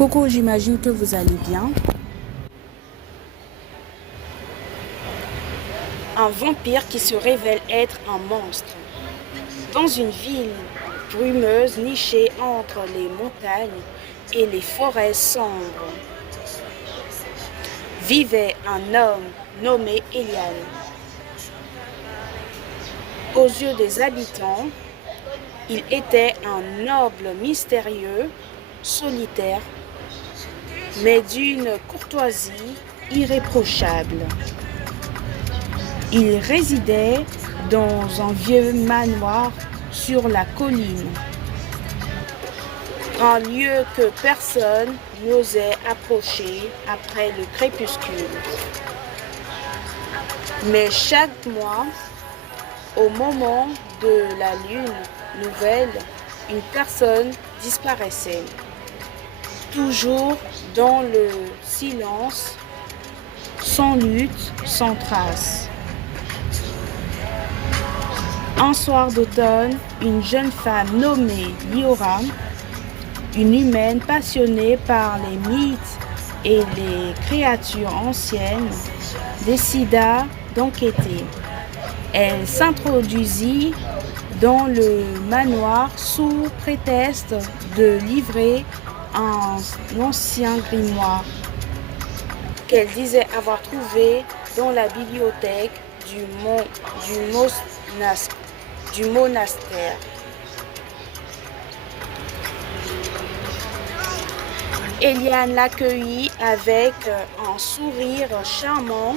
Coucou, j'imagine que vous allez bien. Un vampire qui se révèle être un monstre. Dans une ville brumeuse nichée entre les montagnes et les forêts sombres, vivait un homme nommé Elian. Aux yeux des habitants, il était un noble mystérieux, solitaire, mais d'une courtoisie irréprochable. Il résidait dans un vieux manoir sur la colline, un lieu que personne n'osait approcher après le crépuscule. Mais chaque mois, au moment de la lune nouvelle, une personne disparaissait, toujours dans le silence, sans lutte, sans trace. Un soir d'automne, une jeune femme nommée Liora, une humaine passionnée par les mythes et les créatures anciennes, décida d'enquêter. Elle s'introduisit dans le manoir sous prétexte de livrer un ancien grimoire qu'elle disait avoir trouvé dans la bibliothèque du monastère. Eliane l'accueillit avec un sourire charmant,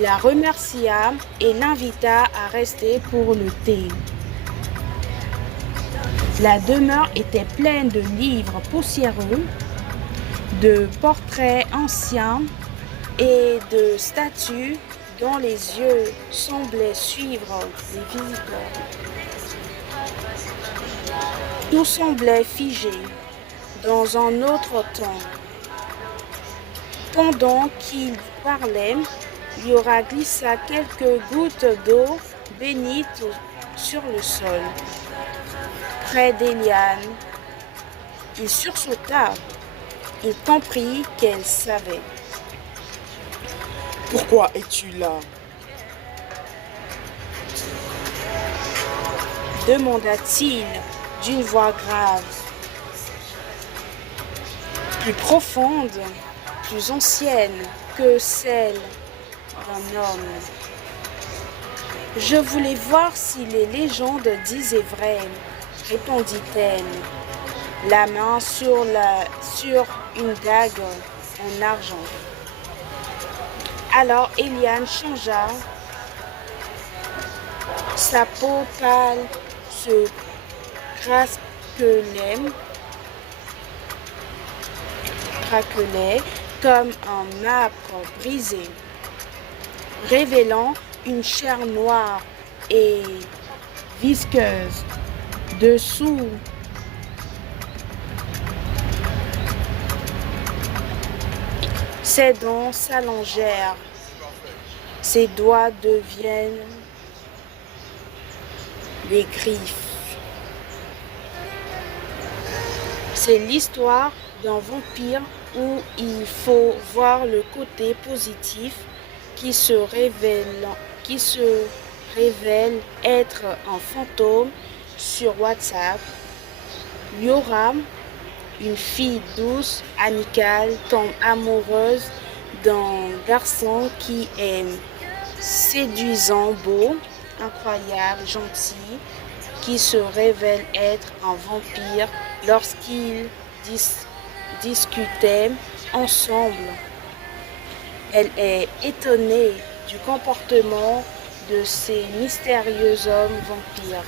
la remercia et l'invita à rester pour le thé. La demeure était pleine de livres poussiéreux, de portraits anciens et de statues dont les yeux semblaient suivre les visiteurs. Tout semblait figé dans un autre temps. Pendant qu'il parlait, Liora glissa quelques gouttes d'eau bénite sur le sol. Près d'Eliane, il sursauta. Il comprit qu'elle savait. « Pourquoi es-tu là ?» demanda-t-il d'une voix grave, plus profonde, plus ancienne que celle d'un homme. « Je voulais voir si les légendes disaient vrai, répondit-elle, la main sur une dague en argent. Alors Eliane changea, sa peau pâle se craquelait comme un marbre brisé, révélant une chair noire et visqueuse dessous. Ses dents s'allongèrent, ses doigts deviennent des griffes. C'est l'histoire d'un vampire où il faut voir le côté positif qui se révèle être un fantôme sur WhatsApp. Liora, une fille douce, amicale, tombe amoureuse d'un garçon qui est séduisant, beau, incroyable, gentil, qui se révèle être un vampire lorsqu'ils discutaient ensemble. Elle est étonnée du comportement de ces mystérieux hommes vampires.